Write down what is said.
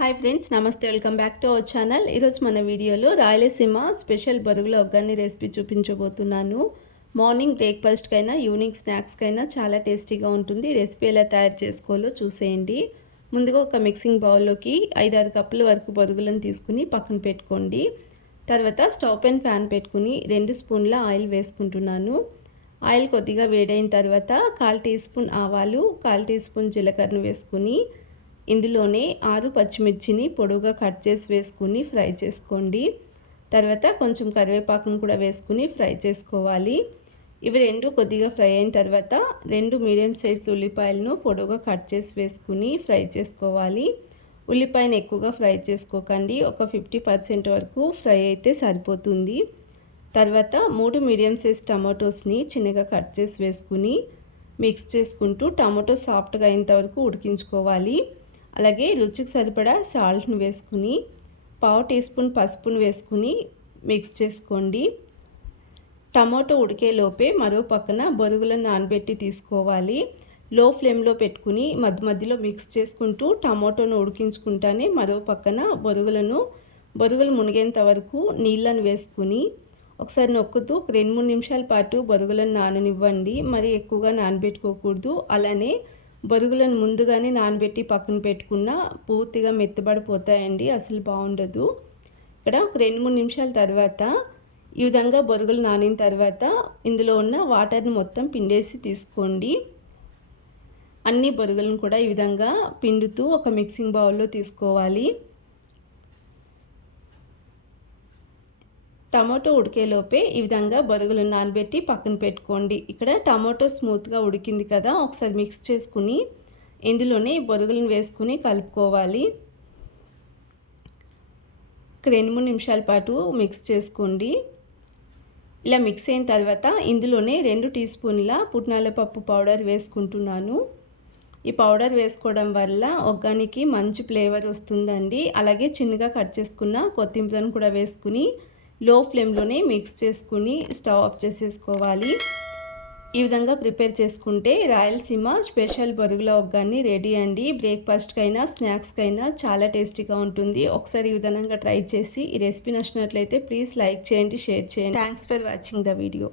Hi friends, నమస్తే. Welcome back to our channel. ఈరోజు మన వీడియోలో రాయలసీమ స్పెషల్ బొరుగుల ఒగ్గాని రెసిపీ చూపించబోతున్నాను. మార్నింగ్ బ్రేక్ఫాస్ట్కైనా ఈవినింగ్ స్నాక్స్కైనా చాలా టేస్టీగా ఉంటుంది. రెసిపీ ఎలా తయారు చేసుకోవాలో చూసేయండి. ముందుగా ఒక మిక్సింగ్ బౌల్లోకి 5-6 కప్పుల వరకు బొరుగులను తీసుకుని పక్కన పెట్టుకోండి. తర్వాత స్టవ్ పైన ఫ్యాన్ పెట్టుకుని 2 స్పూన్ల ఆయిల్ వేసుకుంటున్నాను. ఆయిల్ కొద్దిగా వేడైన తర్వాత 1/4 టీ స్పూన్ ఆవాలు, 1/4 టీ స్పూన్ జీలకర్రను వేసుకుని ఇందులోనే 6 పచ్చిమిర్చిని పొడుగా కట్ చేసి వేసుకుని ఫ్రై చేసుకోండి. తర్వాత కొంచెం కరివేపాకును కూడా వేసుకుని ఫ్రై చేసుకోవాలి. ఇవి రెండు కొద్దిగా ఫ్రై అయిన తర్వాత 2 మీడియం సైజ్ ఉల్లిపాయలను పొడుగా కట్ చేసి వేసుకుని ఫ్రై చేసుకోవాలి. ఉల్లిపాయను ఎక్కువగా ఫ్రై చేసుకోకండి, ఒక 50% వరకు ఫ్రై అయితే సరిపోతుంది. తర్వాత 3 మీడియం సైజ్ టమాటోస్ని చిన్నగా కట్ చేసి వేసుకుని మిక్స్ చేసుకుంటూ టమాటో సాఫ్ట్గా అయ్యేంత వరకు ఉడికించుకోవాలి. అలాగే రుచికి సరిపడా సాల్ట్ని వేసుకుని 1/2 టీ స్పూన్ పసుపును వేసుకుని మిక్స్ చేసుకోండి. టమాటో ఉడికేలోపే మరో పక్కన బొరుగులను నానబెట్టి తీసుకోవాలి. లో ఫ్లేమ్లో పెట్టుకుని మధ్యలో మిక్స్ చేసుకుంటూ టమాటోను ఉడికించుకుంటానే మరో పక్కన బొరుగులు మునిగేంత వరకు నీళ్ళను వేసుకుని ఒకసారి నొక్కుతూ 2-3 నిమిషాల పాటు బొరుగులను నాననివ్వండి. మరి ఎక్కువగా నానబెట్టుకోకూడదు. అలానే బొరుగులను ముందుగానే నానబెట్టి పక్కన పెట్టుకున్న పూర్తిగా మెత్తబడిపోతాయండి, అసలు బాగుండదు. ఇక్కడ ఒక 2-3 నిమిషాల తర్వాత ఈ విధంగా బొరుగులు నానిన తర్వాత ఇందులో ఉన్న వాటర్ని మొత్తం పిండేసి తీసుకోండి. అన్ని బొరుగులను కూడా ఈ విధంగా పిండుతూ ఒక మిక్సింగ్ బౌల్లో తీసుకోవాలి. టమాటో ఉడికేలోపే ఈ విధంగా బొరుగులను నానబెట్టి పక్కన పెట్టుకోండి. ఇక్కడ టమాటో స్మూత్గా ఉడికింది కదా, ఒకసారి మిక్స్ చేసుకుని ఇందులోనే బొరుగులను వేసుకుని కలుపుకోవాలి. 2-3 నిమిషాల పాటు మిక్స్ చేసుకోండి. ఇలా మిక్స్ అయిన తర్వాత ఇందులోనే 2 టీ స్పూన్ల పుట్నాల పప్పు పౌడర్ వేసుకుంటున్నాను. ఈ పౌడర్ వేసుకోవడం వల్ల ఒగ్గానికి మంచి ఫ్లేవర్ వస్తుందండి. అలాగే చిన్నగా కట్ చేసుకున్న కొత్తిమీరను కూడా వేసుకుని లో ఫ్లేమ్లోనే మిక్స్ చేసుకుని స్టవ్ ఆఫ్ చేసేసుకోవాలి. ఈ విధంగా ప్రిపేర్ చేసుకుంటే రాయలసీమ స్పెషల్ బొరుగుల ఒగ్గాని రెడీ అండి. బ్రేక్ఫాస్ట్కైనా స్నాక్స్కైనా చాలా టేస్టీగా ఉంటుంది. ఒకసారి ఈ విధంగా ట్రై చేసి ఈ రెసిపీ నచ్చినట్లయితే ప్లీజ్ లైక్ చేయండి, షేర్ చేయండి. Thanks for watching the video.